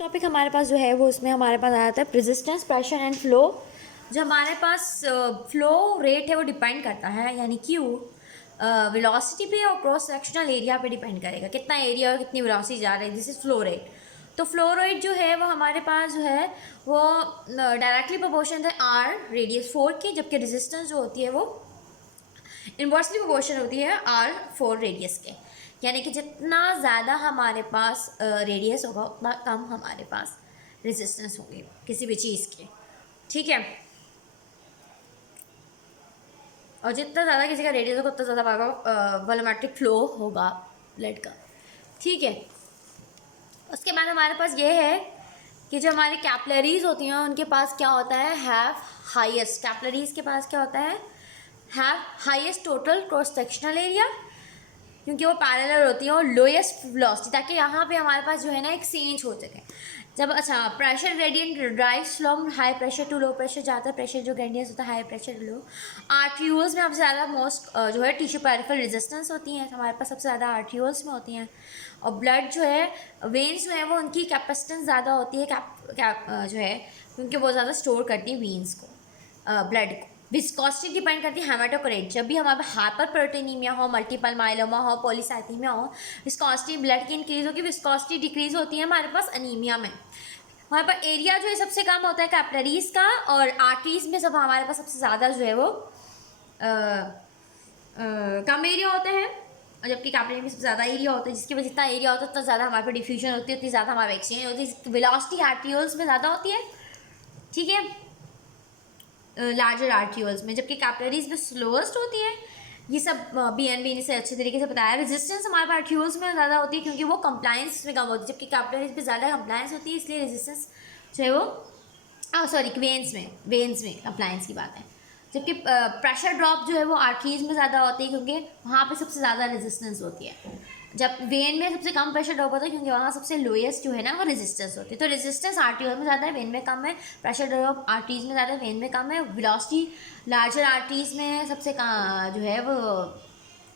Topic हमारे पास जो है वो उसमें हमारे पास आ जाता है रेजिस्टेंस, प्रेशर एंड फ्लो। जो हमारे पास फ्लो रेट है वो डिपेंड करता है, यानी क्यू वेलोसिटी पे और क्रॉस सेक्शनल एरिया पे डिपेंड करेगा, कितना एरिया और कितनी वेलोसिटी जा रही है। This is flow rate. तो फ्लो रेट जो है वो हमारे पास जो है वो डायरेक्टली प्रोपोर्शनल है आर रेडियस 4 की, जबकि रेजिस्टेंस जो होती है वो इन्वर्सली प्रोपोर्शन होती है आर 4 रेडियस के। यानी कि जितना ज़्यादा हमारे पास रेडियस होगा उतना कम हमारे पास रेजिस्टेंस होगी किसी भी चीज़ की। ठीक है, और जितना ज़्यादा किसी का रेडियस होगा उतना ज़्यादा वॉल्यूमेट्रिक फ्लो होगा ब्लड का। ठीक है, उसके बाद हमारे पास ये है कि जो हमारी कैपलरीज होती हैं उनके पास क्या होता है, हैव हाईएस्ट। कैपलरीज के पास क्या होता है, have highest total cross sectional area, क्योंकि वो पैरेलल होती है और लोएस्ट वेलोसिटी, ताकि यहाँ पे हमारे पास जो है ना एक चेंज हो सके। जब pressure gradient drives from high pressure to low pressure जाता है, प्रेशर जो ग्रेडियंट होता है high pressure to low. Arterioles में सबसे ज़्यादा मोस्ट जो है टिश्यू पेरिफेरल रेजिस्टेंस होती हैं, हमारे पास सबसे ज़्यादा आर्ट्रियोल्स में होती हैं। और ब्लड जो है, वेन्स जो है वो उनकी कैपेसिटेंस ज़्यादा होती है जो है, क्योंकि बहुत ज़्यादा स्टोर करती है वेन्स को, ब्लड को। विस्कोसिटी डिपेंड करती है हेमाटोक्रेट। जब भी हमारे हाइपर प्रोटीनीमिया हो, मल्टीपल माइलोमा हो, पॉलीसाइथीमिया हो, विस्कोसिटी ब्लड की इंक्रीज होगी, विस्कोसिटी डिक्रीज होती है हमारे पास अनीमिया में। हमारे पास एरिया जो है सबसे कम होता है कैपलरीज का, और आर्टरीज में सब हमारे पास सबसे ज़्यादा जो है वो कम एरिया होते हैं, और जबकि कैपलरी में सबसे ज़्यादा एरिया होता है, जिसकी वजह जितना एरिया होता है उतना ज़्यादा हमारे पास डिफ्यूजन होती है, उतनी ज़्यादा हमारे एक्सचेंज होती है। वेलोसिटी आर्ट्रियोल्स में ज़्यादा होती है, ठीक है, लार्जर आर्ट्रियोल्स में, जबकि कैपलरीज में स्लोएस्ट होती है। ये सब BNB ने से अच्छे तरीके से बताया। रेजिस्टेंस हमारे पास आर्ट्रियोल्स में ज़्यादा होती है क्योंकि वो कंप्लायंस में कम होती है, जबकि कैपलरीज में ज़्यादा कंप्लायंस होती है, इसलिए रेजिस्टेंस जो है वो सॉरी वेन्स में कंप्लायंस की बात है। जबकि प्रेशर ड्रॉप जो है वो आर्टरीज में ज़्यादा होती है, क्योंकि वहाँ पे सबसे ज़्यादा रेजिस्टेंस होती है। जब वेन में सबसे कम प्रेशर ड्रॉप होता है, क्योंकि वहाँ सबसे लोएस्ट जो है ना वो रेजिस्टेंस होती है। तो रेजिस्टेंस आर्टरीज में ज़्यादा है, वेन में कम है। प्रेशर ड्रॉप आर्टरीज में ज़्यादा है, वेन में कम है। वेलोसिटी लार्जर आर्टरीज में सबसे जो है वो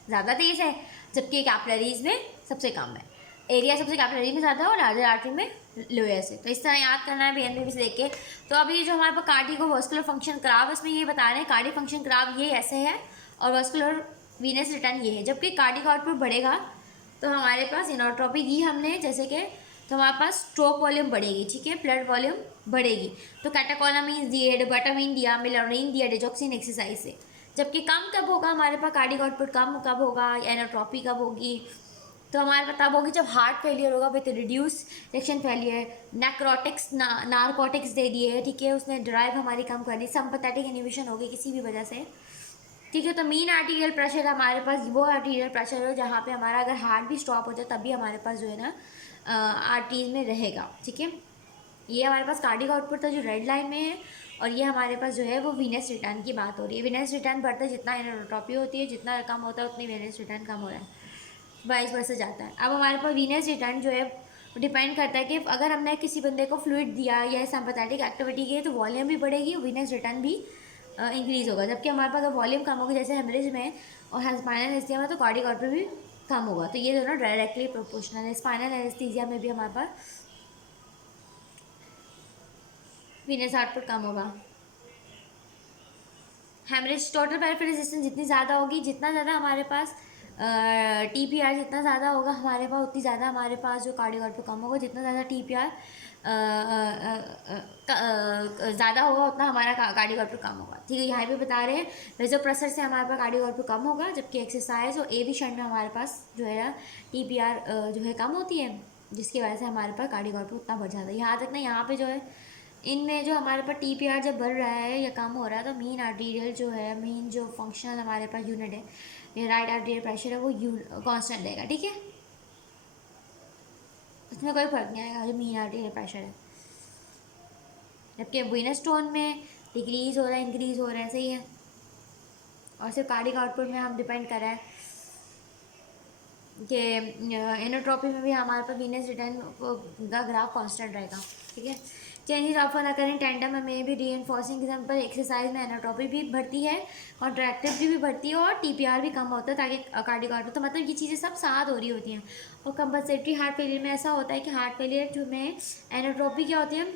ज़्यादा तेज़ है, जबकि कैपलरीज में सबसे कम है। एरिया सबसे कैपलरी में ज़्यादा है और लार्जर आर्टरी में लोएस्ट है। तो इस तरह याद करना है BNB से देख के। तो अभी जो हमारे पास कार्डियोवास्कुलर फंक्शन ग्राफ, इसमें ये बता रहे हैं कार्डियक फंक्शन ग्राफ ये ऐसे है, और वास्कुलर वीनस रिटर्न ये है। जबकि कार्डियक आउटपुट बढ़ेगा तो हमारे पास इनोट्रॉपी दी हमने जैसे कि, तो हमारे पास स्ट्रोक वॉल्यूम बढ़ेगी, ठीक है, ब्लड वॉल्यूम बढ़ेगी। तो कैटाकोलामीन दिए, डोपाटामीन दिया, मिलोनिन दिया डिजॉक्सिन एक्सरसाइज से। जबकि कम कब होगा हमारे पास कार्डियक आउटपुट, कम कब होगा, एनोट्रॉपी कब होगी, तो हमारे पास तब होगी जब हार्ट फेलियर होगा with reduce reaction failure. Necrotics narcotics दे दिए, ठीक है, उसने ड्राइव हमारी कम कर दी, सिंपैथेटिक इनहिबिशन होगी किसी भी वजह से, ठीक है। तो मीन आर्टीरियल प्रेशर हमारे पास वो आर्टीरियल प्रेशर है जहाँ पे हमारा अगर हार्ट भी स्टॉप हो जाए तब भी हमारे पास जो है ना आर्टरीज में रहेगा, ठीक है। ये हमारे पास कार्डिक आउटपुट था जो रेड लाइन में है, और ये हमारे पास जो है वो वीनस रिटर्न की बात हो रही है। वीनस रिटर्न बढ़ता है जितना एनोट्रॉपी होती है, जितना कम होता है उतनी वीनस रिटर्न कम हो रहा है, वाइस वर्सा जाता है। अब हमारे पास वीनस रिटर्न जो है डिपेंड करता है कि अगर हमने किसी बंदे को फ्लूइड दिया या सिंपैथेटिक एक्टिविटी की तो वॉल्यूम भी बढ़ेगी, वीनस रिटर्न भी इंक्रीज होगा। जबकि हमारे पास अगर वॉल्यूम कम होगी जैसे हेमरेज में और स्पाइनल एनेस्थीसिया में, तो कार्डिक आउटपुट भी कम होगा। तो ये दोनों डायरेक्टली प्रोपोर्शनल है। स्पाइनल एनेस्थीसिया में भी हमारे पास वीनस आउटपुट कम होगा। हेमरेज टोटल पेरिफेरल रेजिस्टेंस जितनी ज़्यादा होगी, जितना ज़्यादा हमारे पास TPR जितना ज़्यादा होगा हमारे पास, उतनी ज़्यादा हमारे पास जो कार्डियक आउटपुट कम होगा। जितना ज़्यादा TPR ज़्यादा होगा उतना हमारा कार्डियक आउटपुट कम होगा, ठीक है। यहाँ पे बता रहे हैं वेज़ोप्रेसर से हमारे पास कार्डियक आउटपुट कम होगा, जबकि एक्सरसाइज और AB शंट में हमारे पास जो है ना TPR जो है कम होती है, जिसकी वजह से हमारे पास कार्डियक आउटपुट उतना बढ़ जाता है। यहाँ तक ना यहाँ पे जो है इनमें जो हमारे पास TPR जब बढ़ रहा है या कम हो रहा है, तो मीन आर्टीरियल जो है, मीन जो फंक्शनल हमारे पास यूनिट है, ये राइट आर्टीरियल प्रेशर है, वो कांस्टेंट रहेगा, ठीक है। इसमें कोई फर्क नहीं आएगा जो मीन आर्टीरियल प्रेशर है। जबकि वीनस टोन में डिक्रीज हो रहा है, इंक्रीज हो रहा है, सही है। और सिर्फ कार्डिक आउटपुट में हम डिपेंड कर रहा है कि एनोट्रॉपी में भी हमारे पास वीनस रिटर्न का ग्राफ कांस्टेंट रहेगा, ठीक है। चेंजेस ऑफर अकरिंग टेंडम में भी री एनफोर्सिंग एग्जाम्पल एक्सरसाइज में एनाटॉपी भी बढ़ती है, कॉन्ट्रैक्टिविटी भी बढ़ती है और टीपीआर भी कम होता है ताकि कार्डियो, तो मतलब ये चीज़ें सब साथ हो रही होती हैं। और कंपल्सेटरी हार्ट फेलियर में ऐसा होता है कि हार्ट फेलियर में एनाट्रोपी क्या होती है,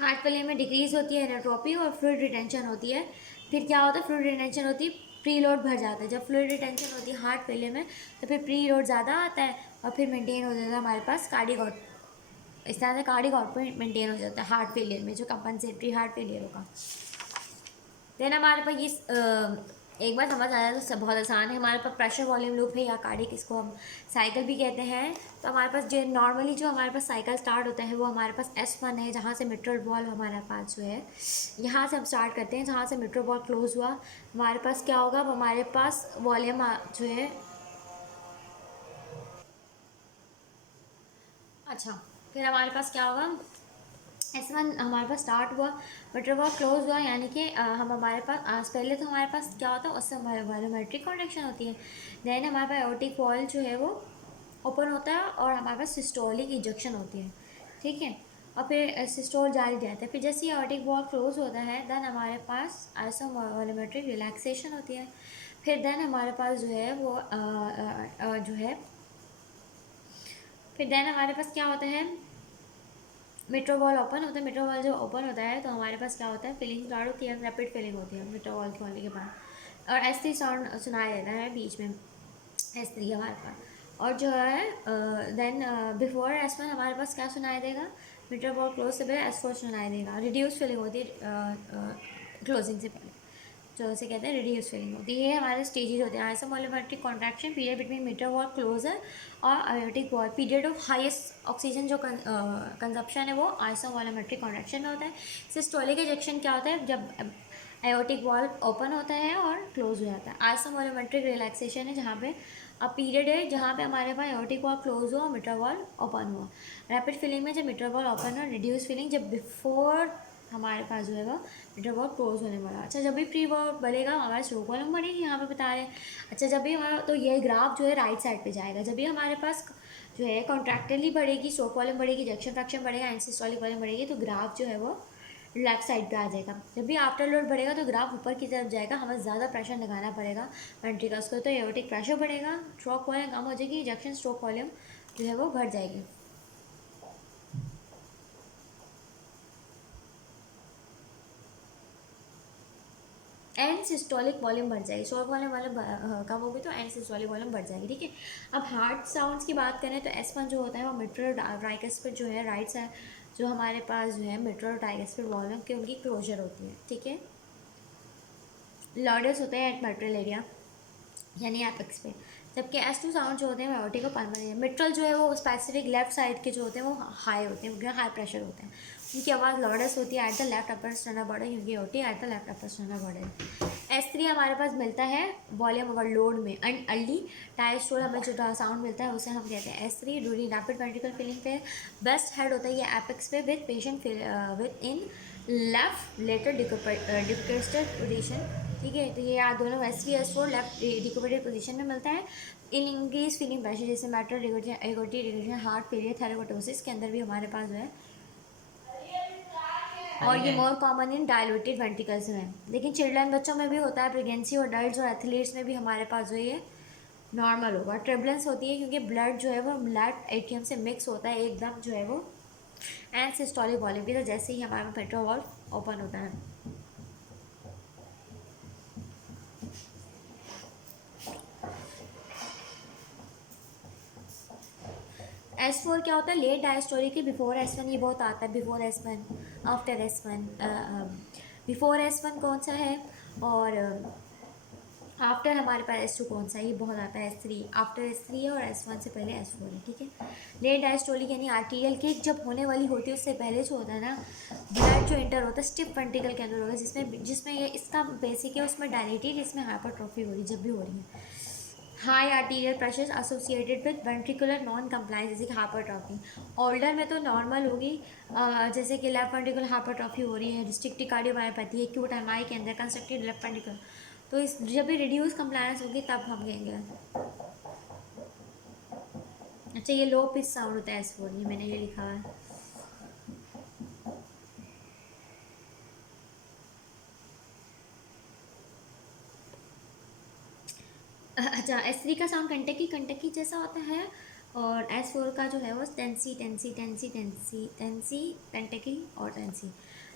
हार्ट फेलियर में डिक्रीज होती है एनाट्रोपी और फ्लूइड रिटेंशन होती है। फिर क्या होता है, फ्लूइड रिटेंशन होती है, प्री लोड भर जाता है। जब फ्लूइड रिटेंशन होती है हार्ट फेलियर में तो फिर प्री लोड ज़्यादा आता है और फिर मेंटेन हो जाता है हमारे पास कार्डियक, इस तरह से कार्डियक आउटपुट मेंटेन हो जाता है हार्ट फेलियर में, जो कंपनसेटरी हार्ट फेलियर होगा। देन हमारे पास ये एक बार समझ आया तो सब बहुत आसान है। हमारे पास प्रेशर वॉल्यूम लूप है या कार्डियक, इसको हम साइकिल भी कहते हैं। तो हमारे पास जो नॉर्मली जो हमारे पास साइकिल स्टार्ट होता है वो हमारे पास S1 है, जहाँ से मिट्रल वॉल हमारे पास जो है यहाँ से हम स्टार्ट करते हैं, जहाँ से मिट्रल वॉल क्लोज हुआ हमारे पास क्या होगा, हमारे पास वॉल्यूम जो है, अच्छा फिर हमारे पास क्या होगा, S1 हमारे पास स्टार्ट हुआ, बटरवर्क क्लोज हुआ, यानी कि हम हमारे पास आज पहले तो हमारे पास क्या होता है, उससे हमारे वॉल्यूमेट्रिक कॉन्ट्रैक्शन होती है। देन हमारे पास एओर्टिक वॉल जो है वो ओपन होता है और हमारे पास सिस्टोलिक इंजेक्शन होती है, ठीक है। और फिर सिस्टोल जारी रहता है। फिर जैसे ही एओर्टिक वॉल क्लोज होता है देन हमारे पास आइसोवॉल्यूमेट्रिक रिलैक्सेशन होती है। फिर देन हमारे पास जो है वो जो है फिर देन हमारे पास क्या होता है, मिट्रोवॉल ओपन होता है। मिट्रोवॉल जब ओपन होता है तो हमारे पास क्या होता है, फीलिंग स्टार्ट होती है, रैपिड फीलिंग होती है मिट्रोवॉल के होने के बाद। और S3 साउंड सुनाया देता है बीच में, S3 हमारे पास। और जो है देन बिफोर S1 हमारे पास क्या सुनाई देगा, मिट्रोवॉल क्लोज से पहले S4 सुनाई देगा। रिड्यूस फीलिंग होती है क्लोजिंग से पहले, जो उसे कहते हैं रिड्यूस फीलिंग होती है। ये हमारे स्टेजेस होते हैं, isovolumetric contraction period between mitral valve closure और aortic valve, period of highest oxygen जो कंजप्शन है वो आइसोवॉल्यूमेट्रिक कॉन्ट्रैक्शन में होता है। सिस्टोलिक इजेक्शन क्या होता है, जब एओर्टिक वॉल ओपन होता है और क्लोज हो जाता है। आइसोवॉल्यूमेट्रिक रिलैक्सेशन है जहाँ पे अब पीरियड है जहाँ पे हमारे पास एओर्टिक वॉल क्लोज हुआ और मिटर वॉल ओपन हुआ। रैपिड फीलिंग में जब मिटर वॉल ओपन हुआ, रिड्यूस फीलिंग जब बिफोर हमारे पास जो है वो मिटर वॉल क्लोज होने वाला। अच्छा जब भी प्री वॉल बढ़ेगा हमारे स्ट्रोक वॉल्यूम बढ़ेगी, यहाँ पे बता रहे हैं। अच्छा जब भी हमारा, तो ये ग्राफ जो है राइट साइड पे जाएगा। जब भी हमारे पास जो है कॉन्ट्रैक्टली बढ़ेगी, स्ट्रोक वॉल्यूम बढ़ेगी, इजेक्शन फ्रैक्शन बढ़ेगा, एंसिस्टोलिक वॉल्यूम बढ़ेगी, तो ग्राफ जो है वो लेफ्ट साइड पे आ जाएगा। जब भी आफ्टर लोड बढ़ेगा तो ग्राफ ऊपर की तरफ जाएगा, हमें ज़्यादा प्रेशर लगाना पड़ेगा वेंट्रिकल्स को, तो एओर्टिक प्रेशर बढ़ेगा, स्ट्रोक वॉल्यूम कम हो जाएगी, इजेक्शन स्ट्रोक वॉल्यूम जो है वो बढ़ जाएगी। एंड सिस्टोलिक वॉल्यूम बढ़ जाएगी, स्ट्रोक वॉल्यूम कम होगी तो एंड सिस्टोलिक वॉल्यूम बढ़ जाएगी, ठीक है। अब हार्ट साउंड्स की बात करें तो S1 जो होता है वो मिट्रल ट्राइकस्पिड जो है राइट साइड, जो हमारे पास जो है मिट्रल ट्राइकस्पिड वॉल्यूम की उनकी क्लोजर होती है, ठीक है। लॉर्डर्स होते हैं एट मिट्रल एरिया यानी एपेक्स पे, जबकि S2 साउंड जो होते हैं एओर्टिक और पल्मोनरी। मिट्रल जो है वो स्पेसिफिक लेफ्ट साइड के जो होते हैं वो हाई होते हैं, क्योंकि हाई प्रेशर होते हैं, उनकी आवाज़ लॉर्डस होती है at the left upper sternal border, क्योंकि होती है at the left upper sternal border. S3 हमारे पास मिलता है वॉल्यूम ओवरलोड में एंड अर्ली डायस्टोल, हमें जो साउंड मिलता है उसे हम कहते हैं S3 during rapid ventricle filling पे। बेस्ट हेड होता है ये एपेक्स पे with patient with in left lateral decubitus position, ठीक है। तो ये याद दोनों S3 S4 लेफ्ट डिकोपेटेड पोजीशन में मिलता है। इन इंक्रीज फीलिंग प्रेशर जैसे मैटर एगोटी हार्ट फेलियर थैलेकोटोसिस के अंदर भी हमारे पास जो है, और ये more common in diluted ventricles में है, लेकिन चिल्ड्रन बच्चों में भी होता है, प्रेगनेंसी और अडल्ट और एथलीट्स में भी हमारे पास जो ये नॉर्मल होगा। ट्रिबलेंस होती है क्योंकि ब्लड जो है वो ब्लड एटीएम से मिक्स होता है एकदम जो है वो, एंड सिस्टोलिक वॉल्यूम भी, तो जैसे ही हमारा पेट्रोल वॉल्व ओपन होता है। S4 क्या होता है, लेट डायस्टोलिक के बिफोर S1, ये बहुत आता है before S1 after S1। Before S1 कौन सा है और आफ्टर हमारे पास S2 कौन सा है, ये बहुत आता है S3, आफ्टर S3 है और S1 से पहले S4 है, ठीक है। लेट डायस्टोलिक यानी आर्टीरियल किक जब होने वाली होती है उससे पहले जो होता है ना, ब्लड जो इंटर होता है स्टिफ वेंट्रिकल के अंदर होगा, जिसमें जिसमें ये इसका बेसिक है, उसमें डायलेटेड, इसमें हाइपरट्रॉफी हो रही है जब भी हो रही है। High arterial pressure associated with ventricular non compliance, जैसे कि हाइपरट्रॉफी। ओल्डर में तो नॉर्मल होगी, जैसे कि लेफ्ट वेंट्रिकुलर हाइपरट्रॉफी हो रही है, रिस्ट्रिक्टिव कार्डियोमायोपैथी, एक्यूट एमआई के अंदर कंस्ट्रक्टेड लेफ्ट वेंट्रिकुलर, तो इस जब भी रिड्यूस कंप्लायंस होगी तब हम कहेंगे। अच्छा, ये लो पिच साउंड होता है S4, ये मैंने ये लिखा हुआ है। अच्छा, S3 का साउंड कंटकी कंटकी जैसा होता है, और S4 का जो है वो Tennessee Tennessee Tennessee Tennessee Tennessee Kentucky और टेंसी।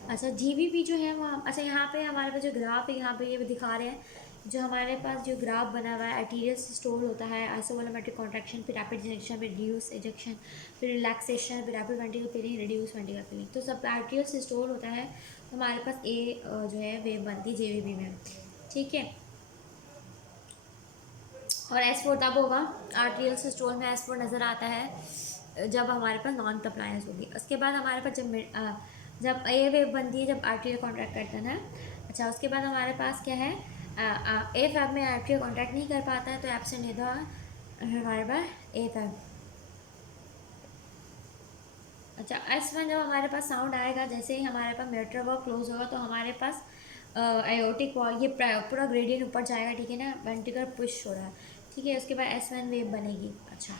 अच्छा, GBP जो है वो अच्छा यहाँ पे हमारे पास जो ग्राफ है यहाँ पे ये दिखा रहे हैं, जो हमारे पास जो ग्राफ बना हुआ है, आर्टीरियल सिस्टोल होता है, आइसोवोलमेट्रिक कॉन्ट्रैक्शन, फिर रैपिड इजेक्शन, फिर रिड्यूस इजेक्शन, फिर रिलैक्सेशन, फिर rapid ventricle filling, reduce ventricle filling. तो सब आर्टीरियल सिस्टोल होता है तो हमारे पास जो है वेव बनती है JVP में। ठीक है, और S4 तब होगा, आर्टीरियल सिस्टोल में S4 नज़र आता है जब हमारे पास नॉन कंप्लायंस होगी। उसके बाद हमारे पास जब ए वेव बनती है, जब आर्टीरियल कॉन्ट्रैक्ट करता है ना। अच्छा, उसके बाद हमारे पास क्या है, ए फैब में आर्टीरियल कॉन्ट्रैक्ट नहीं कर पाता है तो एब्सेंट है हमारे पास ए फैब। अच्छा, S1 जब हमारे पास साउंड आएगा, जैसे ही हमारे पास मेट्रो वर्क क्लोज होगा तो हमारे पास आयोटिक वॉल, ये पूरा ग्रेडियंट ऊपर जाएगा, ठीक है ना, वेंट्रिकल पुश हो रहा है, ठीक है। उसके बाद S1 वेव बनेगी। अच्छा,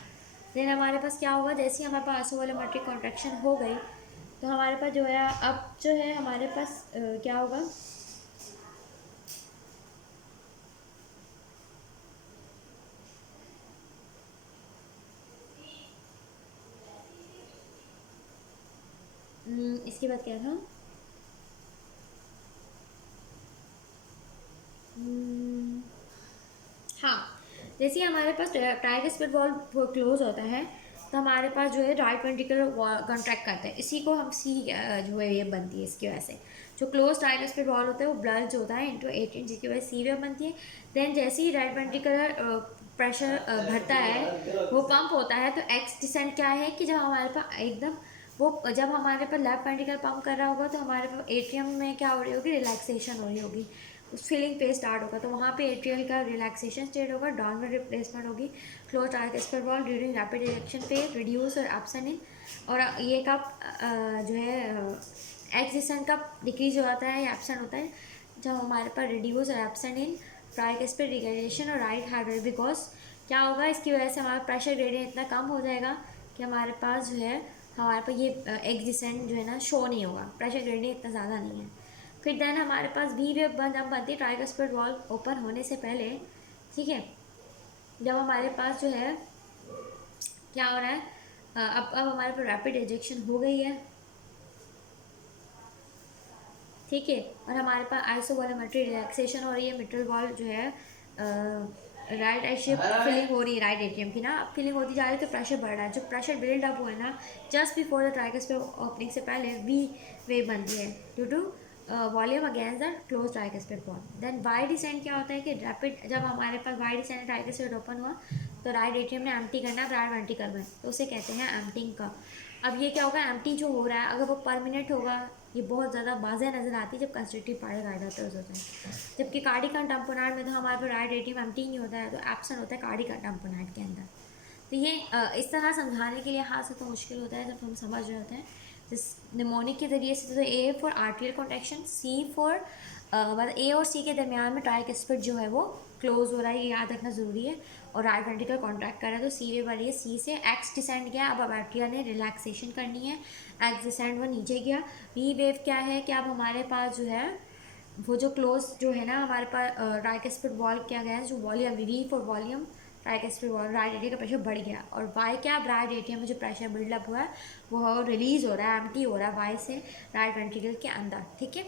फिर हमारे पास क्या होगा, जैसे ही हमारे पास आइसोवोलमेट्रिक कॉन्ट्रैक्शन हो गई तो हमारे पास जो है अब जो है हमारे पास क्या होगा, इसके बाद क्या था, हम्म, हाँ, जैसे ही हमारे पास ट्राइगस स्पिट वॉल्व क्लोज होता है तो हमारे पास जो है राइट वेंट्रिकल कॉन्ट्रैक्ट करता है, इसी को हम सी जो है ये बनती है इसकी वजह से। जो क्लोज ट्राइगस स्पिट वॉल्व होता है वो ब्लर जो होता है इंटू 18, जिसकी वजह से सी वेव बनती है। देन जैसे ही राइट वेंट्रिकुलर प्रेशर बढ़ता है, वो पंप होता है, तो एक्स डिसेंट क्या है कि जब हमारे पास एकदम वो जब हमारे पास लेफ्ट वेंट्रिकल पंप कर रहा होगा तो हमारे पास एट्रियम में क्या हो रही होगी, रिलैक्सेशन हो रही होगी, उस फीलिंग पे स्टार्ट होगा, तो वहाँ पे एट्रियल का रिलैक्सेशन स्टेट होगा, डाउनवर्ड रिप्लेसमेंट होगी, close tricuspid valve during rapid ejection phase, reduce और एब्सेंट इन। और ये कब जो है एक्सिसेंट कब डिक्रीज हो जाता है या एब्सेंट होता है, जब हमारे पास रिड्यूस और एब्सेंट इन ट्राइगेस्पर रिगेनेशन और राइट हार्डवेयर। बिकॉज क्या होगा, इसकी वजह से हमारा प्रेशर ग्रेडियंट इतना कम हो जाएगा कि हमारे पास जो है हमारे पास ये एक्सिसेंट जो है ना शो नहीं होगा, प्रेशर ग्रेडियंट इतना ज़्यादा नहीं है। फिर देन हमारे पास वी वेव बंद अब बनती है ट्राइगोस्पिड वॉल्व ओपन होने से पहले, ठीक है। जब हमारे पास जो है क्या हो रहा है, अब हमारे पास रैपिड इजेक्शन हो गई है, ठीक है, और हमारे पास आइसोवोलमेट्री रिलैक्सेशन हो रही है, मिट्रल वॉल जो है राइट एशियप फिलिंग हो रही है, राइट एट्रियम की ना फिलिंग होती जा रही है, तो प्रेशर बढ़ रहा है, जो प्रेशर बिल्ड अप हुआ है ना just before the tricuspid opening से पहले वी वेव बनती है due to volume against the closed tricuspid valve. Then Y descent क्या होता है कि रैपिड जब हमारे पास वाई डिसेंट ट्राइगोस्पिड ओपन हुआ तो राइट एट्रियम ने एम्प्टी करना है राइट वेंट्रिकल में, तो उसे कहते हैं एम्प्टिंग का। अब ये क्या होगा, एम्प्टी जो हो रहा है अगर वो परमानेंट होगा, ये बहुत ज़्यादा वाज़ह नज़र आती है जब कंस्ट्रक्टिव कार्डिक होता है, जबकि कार्डिक टम्पोनाट में तो हमारे पास राइट एट्रियम एम्प्टी नहीं होता है, तो एब्सेंट होता है कार्डिक टम्पोनाट के अंदर। तो ये इस तरह समझाने के लिए हाथ से तो मुश्किल होता है जब हम समझ रहे होते हैं जिस निमोनिक के ज़रिए से। तो A for atrial contraction, C for मतलब ए और सी के दरमियान में ट्राइकस्पिड जो है वो क्लोज हो रहा है, ये याद रखना ज़रूरी है, और राइट वेंट्रिकल कॉन्ट्रैक्ट कर रहा है, तो सी वेव वाली है, सी से एक्स डिसेंड गया, अब एट्रिया ने रिलैक्सेशन करनी है, एक्स डिसेंड वो नीचे गया। वी वेव क्या है कि अब हमारे पास जो है वो जो क्लोज जो है ना हमारे पास ट्राइकस्पिड वॉल क्या गया है, जो volume we for volume tricuspid wall right atria का प्रेशर बढ़ गया, और वाई क्या, राइट एट्रिया में जो प्रेशर बिल्डअप हुआ है वो रिलीज़ हो रहा है, एम्प्टी हो रहा है वाई से राइट वेंट्रिकल के अंदर, ठीक है।